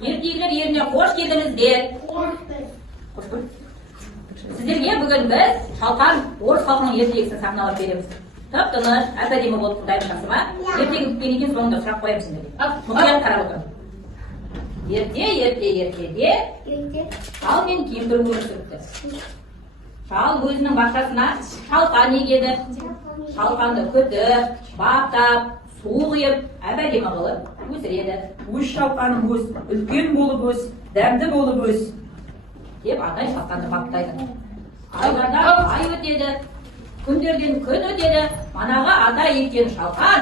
Ертегілер еліне қош келдіңіздер. Сіздерге бүгін біз Шалқан орыс халқының ертегісін сахналап береміз. Тып-тыныш, әп-әдемі болып тыңдаймыз, жақсы ма? Ертегі біткен екен, соңында сұрақ қоямын сіздерге. Мұқият қарап отырыңыз. Ертеде шал мен кемпір өмір сүріпті. Шал өзінің бақшасына шалқан егеді. Шалқанды күтіп, баптап, су құйып, әп-әдемі қылып өсіреді. Өз шалқаным өс, үлкен болып өс, дәмді болып өс. Деп атай шалқанды баптайды. Айлардан ай өтеді, күндерден күн өтеді. Манағы ата еккен шалқан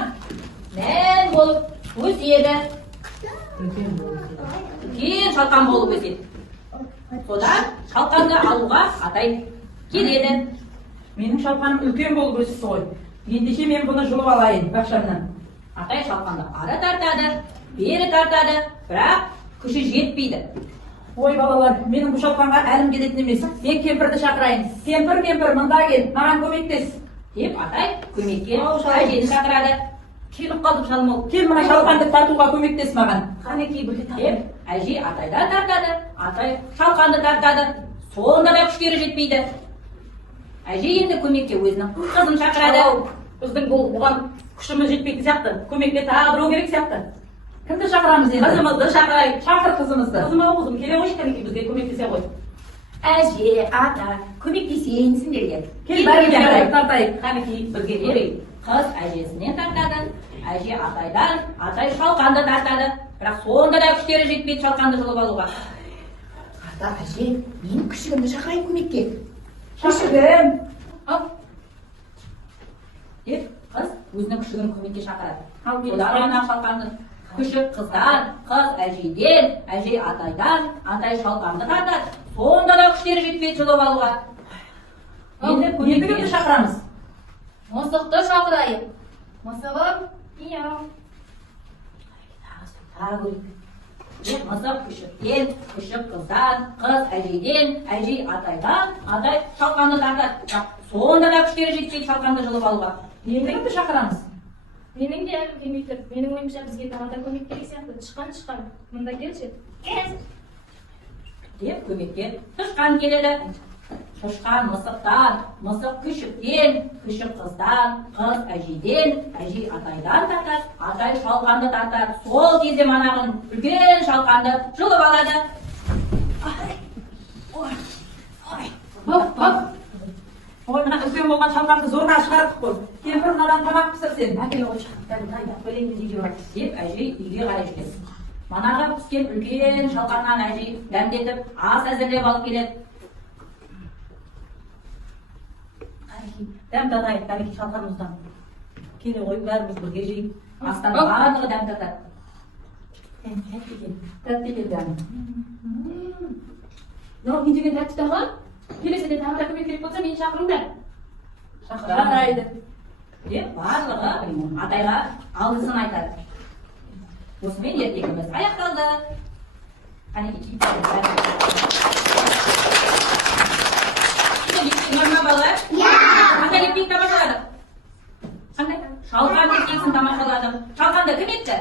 мән болып өседі. Үлкен шалқан болып өседі. Содан шалқанды алуға атай келеді. Менің шалқаным үлкен болып өсті ғой. Ендеше мен бұны жұлып алайын бақшамнан. Атай шалқанды ары тартады, бері тартады, бірақ күші жетпейді. Ой балалар, менің бұл шалқанға әлім келетін емес. Мен кемпірді шақырайын. Кемпір, мында кел, маған көмектес. Деп атай көмекке әжені шақырады. Келіп қалдым шалым ол. Кел мына шалқанды тартуға көмектес маған. Қанекей бірге деп әже атайдан тартады, атай шалқанды тартады. Сонда да күштері жетпейді. Әже енді көмекке өзінің қызын шақырады. Біздің бұған күшіміз жетпейтін сияқты. Көмекке тағы біреу керек сияқты. Кімді шақырамыз енді? Қызымызды шақырайық. Шақыр қызымызды. Қызым-ау қызым, келе қойшы кәнекей бізге көмектесе ғой. Әже, ата, көмектесейін сендерге. Кел бәріне тартайық. Кәнекей бізге ерейік. Қыз әжесінен тартады, әже атайдан, атай шалқанды тартады. Бірақ сонда да күштері жетпейді шалқанды жұлып алуға. Ата, әже, мен күшігімді шақырайын көмекке. Күшігім. Деп қыз өзінің күшігін көмекке шақырады. Содан ана шалқанды күшік қыздан, қыз әжейден, әже атайдан, атай шалқанды тартады. Сонда да күштері жетпейді жұлып алуға. Енді кімді шақырамыз? Мысықты шақырайын. Мысығым,ияу. Мысық күшіктен, күшік қыздан, қыз әжейден, әжей атайдан, атай шалқанды тартады. Сонда да күштері жетпейді шалқанды жұлып алуға. Енді кімді шақырамыз? Менің де әлім келмей тұр. Менің ойымша бізге тағы да көмек керек сияқты. Тышқан. Мұнда келші. Деп көмекке тышқан келеді. Тышқан мысықтан, мысық күшіктен, күшік қыздан, қыз әжейден, әжей атайдан тартады, атай шалқанды тартады. Сол кезде манағын үлкен шалқанды жұлып алады. Ой, мына үлкен болған шалқанды зорға шығардық қой. Кемпір мынадан тамақ пісірсен. Әкел ғой деп әжей үйге қарай жүреді. Манағы піскен үлкен шалқаннан әжей дәмдетіп, ас әзірлеп алып келеді. Дәм татайық, кәнекей шалқанымыздан. Келе ғой, бәріміз бірге жейік. Астан барлығы дәм татады. Тәтті екен дәмі. Мен деген тәтті тағы. Келесіде тағы да көмек керек болса, мені шақырыңдар. Шақырайды. Деп барлығы атайға алғысын айтады. Осымен ертегіміз аяқталды. Кәнекей балалар? Атай ертегі тамашалады. Қандай? Шалқан ертегісін тамашаладым. Шалқанды кім етті?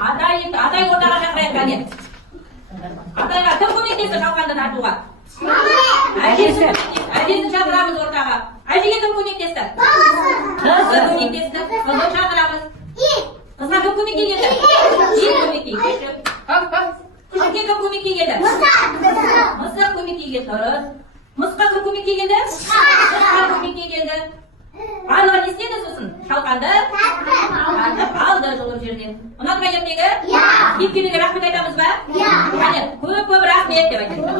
Атай етті. Атай ортаға шақырайық кәне. Атайға кім көмектесті шалқанды тартуға? Әжесі. Әжесін шақырамыз ортаға. Әжеге кім көмектесті? Қызы көмектесті. Қызын шақырамыз. Қызға кім көмекке келді? Ел көмекке келді. Күшікке кім көмекке келді? Мысық көмекке келді. Мысқа кім көмекке келді? Мысқа көмекке келді. Барлығы не істеді сосын? Шалқанды тартып алды жұлып жерден. Ұнады ма ертегі? Кейіпкерлерге рахмет айтамыз ба? Көп рахмет деп айтамыз.